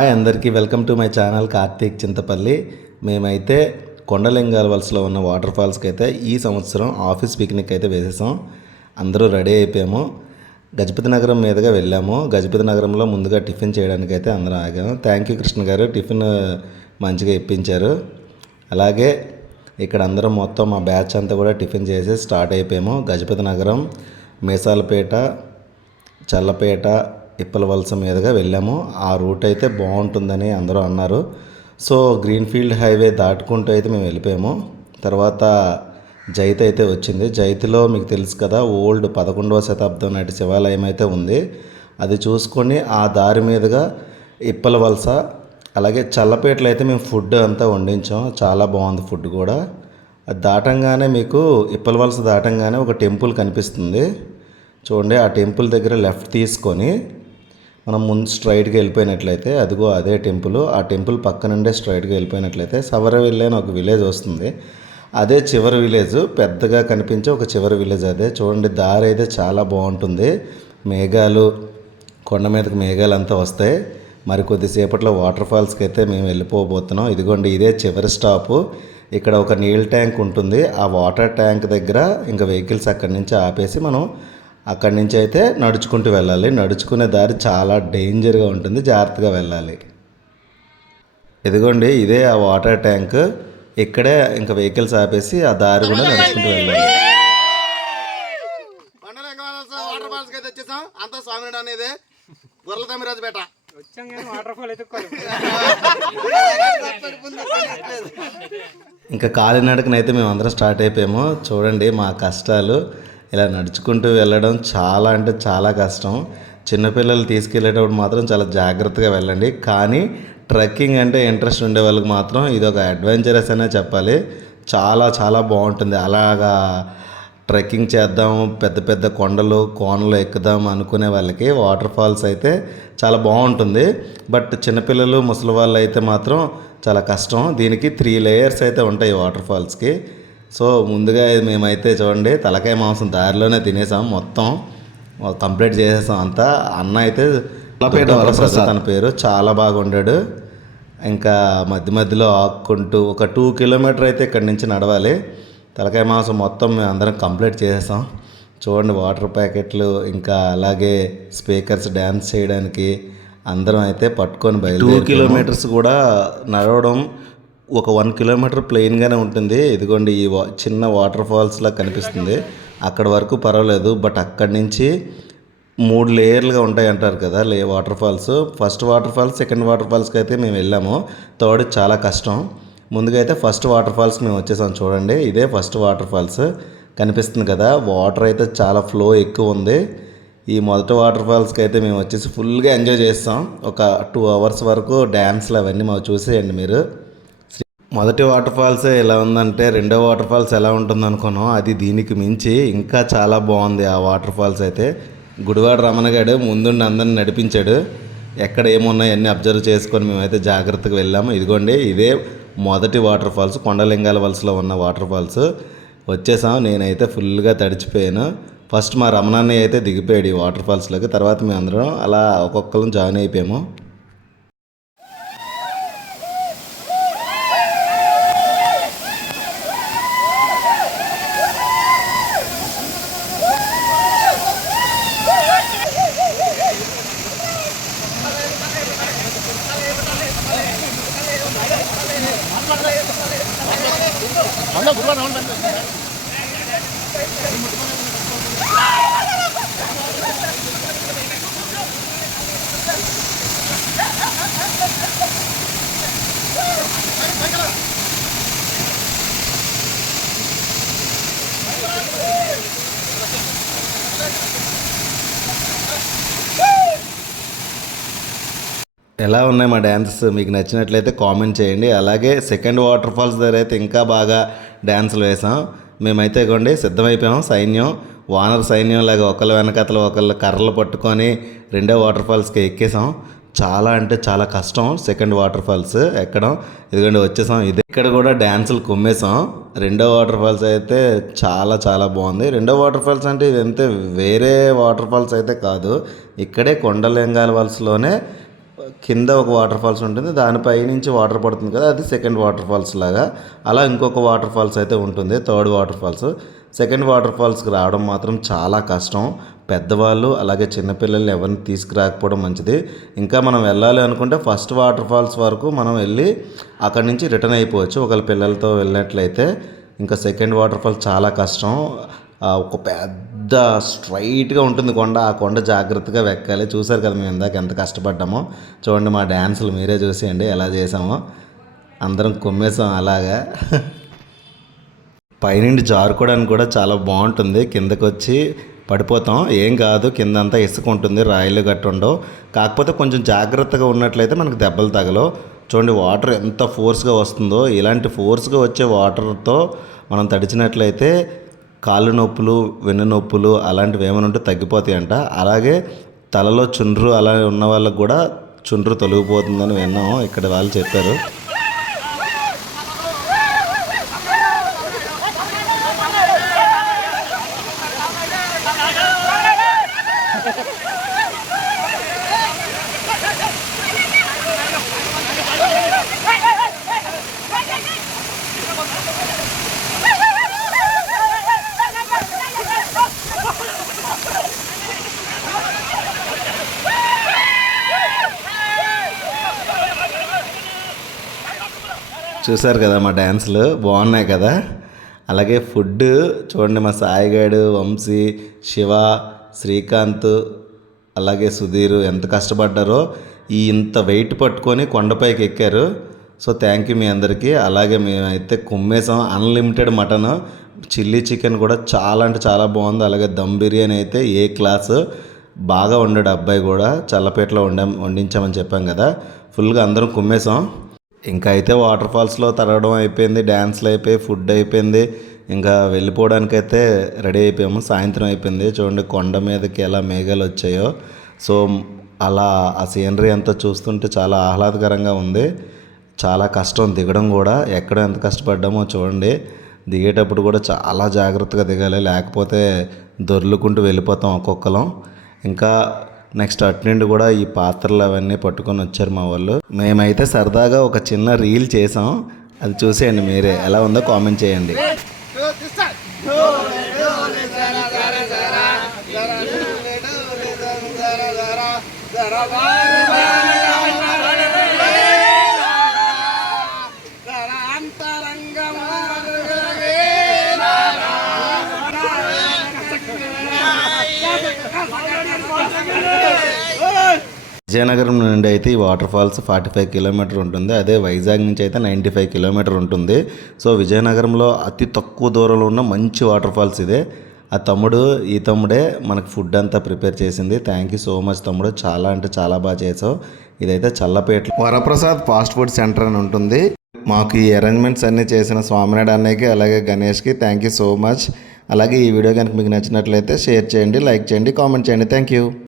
Hi అందరికీ welcome to my channel Karthik Chintapalli. మేమైతే కొండలింగాల వలసలో ఉన్న వాటర్ ఫాల్స్కి అయితే ఈ సంవత్సరం ఆఫీస్ పిక్నిక్ అయితే వేసేసాం. అందరూ రెడీ అయిపోయాము. గజపతి నగరం మీదుగా వెళ్ళాము. గజపతి నగరంలో ముందుగా టిఫిన్ చేయడానికి అయితే అందరం ఆగాము. థ్యాంక్ యూ కృష్ణ గారు, టిఫిన్ మంచిగా ఇప్పించారు. అలాగే ఇక్కడ అందరం మొత్తం మా బ్యాచ్ అంతా కూడా టిఫిన్ చేసి స్టార్ట్ అయిపోయాము. గజపతి నగరం, మీసాలపేట, చల్లపేట, ఇప్పల వలస మీదుగా వెళ్ళాము. ఆ రూట్ అయితే బాగుంటుందని అందరూ అన్నారు. సో గ్రీన్ఫీల్డ్ హైవే దాటుకుంటూ అయితే మేము వెళ్ళిపోయాము. తర్వాత జైత్ అయితే వచ్చింది. జైత్లో మీకు తెలుసు కదా, ఓల్డ్ 11వ శతాబ్దం నాటి శివాలయం అయితే ఉంది. అది చూసుకొని ఆ దారి మీదుగా ఇప్పల వలస, అలాగే చల్లపేటలో అయితే మేము ఫుడ్ అంతా వండించాం. చాలా బాగుంది ఫుడ్ కూడా. అది దాటంగానే మీకు ఇప్పల వలస దాటంగానే ఒక టెంపుల్ కనిపిస్తుంది చూడండి. ఆ టెంపుల్ దగ్గర లెఫ్ట్ తీసుకొని మనం ముందు స్ట్రైట్గా వెళ్ళిపోయినట్లయితే అదిగో అదే టెంపుల్. ఆ టెంపుల్ పక్క నుండే స్ట్రైట్గా వెళ్ళిపోయినట్లయితే సవరవిల్లి అని ఒక విలేజ్ వస్తుంది. అదే చివరి విలేజ్, పెద్దగా కనిపించే ఒక చివరి విలేజ్ అదే. చూడండి దారి అయితే చాలా బాగుంటుంది. మేఘాలు, కొండ మీదకి మేఘాలు అంతా వస్తాయి. మరి కొద్దిసేపట్లో వాటర్ ఫాల్స్కి అయితే మేము వెళ్ళిపోబోతున్నాం. ఇదిగోండి ఇదే చివరి స్టాపు. ఇక్కడ ఒక నీళ్ళ ట్యాంక్ ఉంటుంది. ఆ వాటర్ ట్యాంక్ దగ్గర ఇంకా వెహికల్స్ అక్కడి నుంచి ఆపేసి మనం అక్కడి నుంచి అయితే నడుచుకుంటూ వెళ్ళాలి. నడుచుకునే దారి చాలా డేంజర్గా ఉంటుంది, జాగ్రత్తగా వెళ్ళాలి. ఇదిగోండి ఇదే ఆ వాటర్ ట్యాంక్. ఇక్కడే ఇంకా వెహికల్స్ ఆపేసి ఆ దారి కూడా నడుచుకుంటూ వెళ్ళాలి. ఇంకా కాలినడకనైతే మేము అందరం స్టార్ట్ అయిపోయాము. చూడండి మా కష్టాలు. ఇలా నడుచుకుంటూ వెళ్ళడం చాలా అంటే చాలా కష్టం. చిన్నపిల్లలు తీసుకెళ్ళేటప్పుడు మాత్రం చాలా జాగ్రత్తగా వెళ్ళండి. కానీ ట్రెక్కింగ్ అంటే ఇంట్రెస్ట్ ఉండే వాళ్ళకి మాత్రం ఇది ఒక అడ్వెంచరస్ అనే చెప్పాలి. చాలా చాలా బాగుంటుంది. అలాగా ట్రెక్కింగ్ చేద్దాం, పెద్ద పెద్ద కొండలు కోనలు ఎక్కుదాం అనుకునే వాళ్ళకి వాటర్ ఫాల్స్ అయితే చాలా బాగుంటుంది. బట్ చిన్నపిల్లలు, ముసలి వాళ్ళు అయితే మాత్రం చాలా కష్టం. దీనికి 3 లేయర్స్ అయితే ఉంటాయి వాటర్ ఫాల్స్కి. సో ముందుగా మేమైతే చూడండి తలకాయ మాంసం దారిలోనే తినేసాం. మొత్తం కంప్లీట్ చేసేసాం అంతా. అన్న అయితే వరప్రసాద్ తన పేరు, చాలా బాగా వండాడు. ఇంకా మధ్య మధ్యలో ఆక్కుంటూ ఒక 2 కిలోమీటర్ అయితే ఇక్కడి నుంచి నడవాలి. తలకాయ మాంసం మొత్తం మేము అందరం కంప్లీట్ చేసేసాం. చూడండి వాటర్ ప్యాకెట్లు, ఇంకా అలాగే స్పీకర్స్ డ్యాన్స్ చేయడానికి అందరం అయితే పట్టుకొని బయలుదేరి 2 కిలోమీటర్స్ కూడా నడవడం. ఒక 1 కిలోమీటర్ ప్లెయిన్గానే ఉంటుంది. ఇదిగోండి ఈ చిన్న వాటర్ ఫాల్స్లా కనిపిస్తుంది. అక్కడ వరకు పర్వాలేదు. బట్ అక్కడి నుంచి 3 లేయర్లుగా ఉంటాయి అంటారు కదా waterfalls. First waterfalls, second water ఫాల్స్కి అయితే మేము వెళ్ళాము. థర్డ్ చాలా కష్టం. ముందుగా అయితే ఫస్ట్ వాటర్ ఫాల్స్కి మేము వచ్చేసాం. చూడండి ఇదే ఫస్ట్ వాటర్ ఫాల్స్ కనిపిస్తుంది కదా. వాటర్ అయితే చాలా ఫ్లో ఎక్కువ ఉంది. ఈ మొదటి వాటర్ ఫాల్స్కి అయితే మేము వచ్చేసి ఫుల్గా ఎంజాయ్ చేస్తాం. ఒక 2 అవర్స్ వరకు డ్యాన్స్లు అవన్నీ మాకు చూసేయండి మీరు. మొదటి వాటర్ ఫాల్స్ ఎలా ఉందంటే రెండో వాటర్ ఫాల్స్ ఎలా ఉంటుంది అనుకున్నాం. అది దీనికి మించి ఇంకా చాలా బాగుంది ఆ వాటర్ ఫాల్స్ అయితే. గుడివాడ రమణగాడు ముందుండి అందరిని నడిపించాడు. ఎక్కడ ఏమున్నాయి అన్నీ అబ్జర్వ్ చేసుకొని మేమైతే జాగ్రత్తగా వెళ్ళాము. ఇదిగోండి ఇదే మొదటి వాటర్ ఫాల్స్, కొండలింగాల వలసలో ఉన్న వాటర్ ఫాల్స్. వచ్చేసాం. నేనైతే ఫుల్గా తడిచిపోయాను. ఫస్ట్ మా రమణాన్ని అయితే దిగిపోయాడు ఈ వాటర్ ఫాల్స్లోకి. తర్వాత మేము అందరం అలా ఒక్కొక్కరం జాయిన్ అయిపోయాము. ఎలా ఉన్నాయి మా డ్యాన్సెస్? మీకు నచ్చినట్లయితే కామెంట్ చేయండి. అలాగే సెకండ్ వాటర్ ఫాల్స్ దగ్గర అయితే ఇంకా బాగా డ్యాన్సులు వేసాం. మేమైతే ఇవ్వండి సిద్ధమైపోయాం. సైన్యం, వానర సైన్యం లాగా ఒకళ్ళ వెనకతలు ఒకళ్ళు కర్రలు పట్టుకొని రెండో వాటర్ ఫాల్స్కి ఎక్కేసాం. చాలా అంటే చాలా కష్టం సెకండ్ వాటర్ ఫాల్స్ ఎక్కడం. ఇదిగోండి వచ్చేసాం. ఇది ఇక్కడ కూడా డ్యాన్సులు కుమ్మేసాం. రెండో వాటర్ ఫాల్స్ అయితే చాలా చాలా బాగుంది. రెండో వాటర్ ఫాల్స్ అంటే ఇదంతే వేరే వాటర్ ఫాల్స్ అయితే కాదు. ఇక్కడే కొండలింగాల వలసలోనే కింద ఒక వాటర్ ఫాల్స్ ఉంటుంది, దానిపై నుంచి వాటర్ పడుతుంది కదా, అది సెకండ్ వాటర్ ఫాల్స్ లాగా. అలా ఇంకొక వాటర్ ఫాల్స్ అయితే ఉంటుంది, third waterfalls. Second water ఫాల్స్కి రావడం మాత్రం చాలా కష్టం. పెద్దవాళ్ళు అలాగే చిన్నపిల్లల్ని ఎవరిని తీసుకురాకపోవడం మంచిది. ఇంకా మనం వెళ్ళాలి అనుకుంటే ఫస్ట్ వాటర్ ఫాల్స్ వరకు మనం వెళ్ళి అక్కడి నుంచి రిటర్న్ అయిపోవచ్చు ఒకవేళ పిల్లలతో వెళ్ళినట్లయితే. ఇంకా సెకండ్ వాటర్ ఫాల్స్ చాలా కష్టం. ఒక పెద్ద స్ట్రైట్గా ఉంటుంది కొండ, ఆ కొండ జాగ్రత్తగా ఎక్కాలి. చూసారు కదా మేము ఇందాక ఎంత కష్టపడ్డామో. చూడండి మా డ్యాన్సులు మీరే చూసేయండి ఎలా చేసామో. అందరం కొమ్మేసాం అలాగా. పైనుండి జారుకోవడానికి కూడా చాలా బాగుంటుంది. కిందకు వచ్చి పడిపోతాం, ఏం కాదు, కిందంతా ఇసుక ఉంటుంది, రాయిలు గట్టు ఉండవు. కాకపోతే కొంచెం జాగ్రత్తగా ఉన్నట్లయితే మనకు దెబ్బలు తగలవు. చూడండి వాటర్ ఎంత ఫోర్స్గా వస్తుందో. ఇలాంటి ఫోర్స్గా వచ్చే వాటర్తో మనం తడిచినట్లయితే కాళ్ళు నొప్పులు, వెన్ను నొప్పులు అలాంటివి ఏమైనా ఉంటే తగ్గిపోతాయంట. అలాగే తలలో చుండ్రు అలా ఉన్న వాళ్ళకు కూడా చుండ్రు తొలగిపోతుందని విన్నాము, ఇక్కడ వాళ్ళు చెప్పారు. చూసారు కదా మా డ్యాన్సులు బాగున్నాయి కదా. అలాగే ఫుడ్ చూడండి, మా సాయిగాడు, వంశీ, శివ, శ్రీకాంత్ అలాగే సుధీర్ ఎంత కష్టపడ్డారో. ఇంత వెయిట్ పట్టుకొని కొండపైకి ఎక్కారు. సో థ్యాంక్ యూ మీ అందరికీ. అలాగే మేమైతే కుమ్మేసాం. అన్లిమిటెడ్ మటన్, చిల్లీ చికెన్ కూడా చాలా అంటే చాలా బాగుంది. అలాగే దమ్ బిర్యానీ అయితే ఏ క్లాస్, బాగా వండాడు అబ్బాయి కూడా. చల్లపేటలో వండించామని చెప్పాం కదా. ఫుల్గా అందరం కుమ్మేసాం. ఇంకా అయితే వాటర్ ఫాల్స్లో తరగడం అయిపోయింది, డ్యాన్స్లు అయిపోయి, ఫుడ్ అయిపోయింది. ఇంకా వెళ్ళిపోవడానికైతే రెడీ అయిపోయాము. సాయంత్రం అయిపోయింది. చూడండి కొండ మీదకి ఎలా మేఘాలు వచ్చాయో. సో అలా ఆ సీనరీ అంతా చూస్తుంటే చాలా ఆహ్లాదకరంగా ఉంది. చాలా కష్టం దిగడం కూడా, ఎక్కడ ఎంత కష్టపడ్డామో చూడండి. దిగేటప్పుడు కూడా చాలా జాగ్రత్తగా దిగాలి, లేకపోతే దొర్లుకుంటూ వెళ్ళిపోతాం ఒక్కొక్కరం. ఇంకా నెక్స్ట్ అటు నుండి కూడా ఈ పాత్రలు అవన్నీ పట్టుకొని వచ్చారు మా వాళ్ళు. మేమైతే సరదాగా ఒక చిన్న రీల్ చేసాం, అది చూసేయండి మీరే. ఎలా ఉందో కామెంట్ చేయండి. విజయనగరం నుండి అయితే ఈ వాటర్ ఫాల్స్ 45 కిలోమీటర్ ఉంటుంది. అదే వైజాగ్ నుంచి అయితే 95 కిలోమీటర్ ఉంటుంది. సో విజయనగరంలో అతి తక్కువ దూరంలో ఉన్న మంచి వాటర్ ఫాల్స్ ఇదే. ఆ ఈ తమ్ముడే మనకు ఫుడ్ అంతా ప్రిపేర్ చేసింది. థ్యాంక్ యూ సో మచ్ తమ్ముడు, చాలా అంటే చాలా బాగా చేసావు. ఇదైతే Challapeta Varaprasad fast food centre అని ఉంటుంది. మాకు ఈ అరేంజ్మెంట్స్ అన్నీ చేసిన స్వామినాయుడు అన్నయ్యకి అలాగే గణేష్కి థ్యాంక్ యూ సో మచ్. అలాగే ఈ వీడియో కనుక మీకు నచ్చినట్లయితే షేర్ చేయండి, లైక్ చేయండి, కామెంట్ చేయండి. Thank you.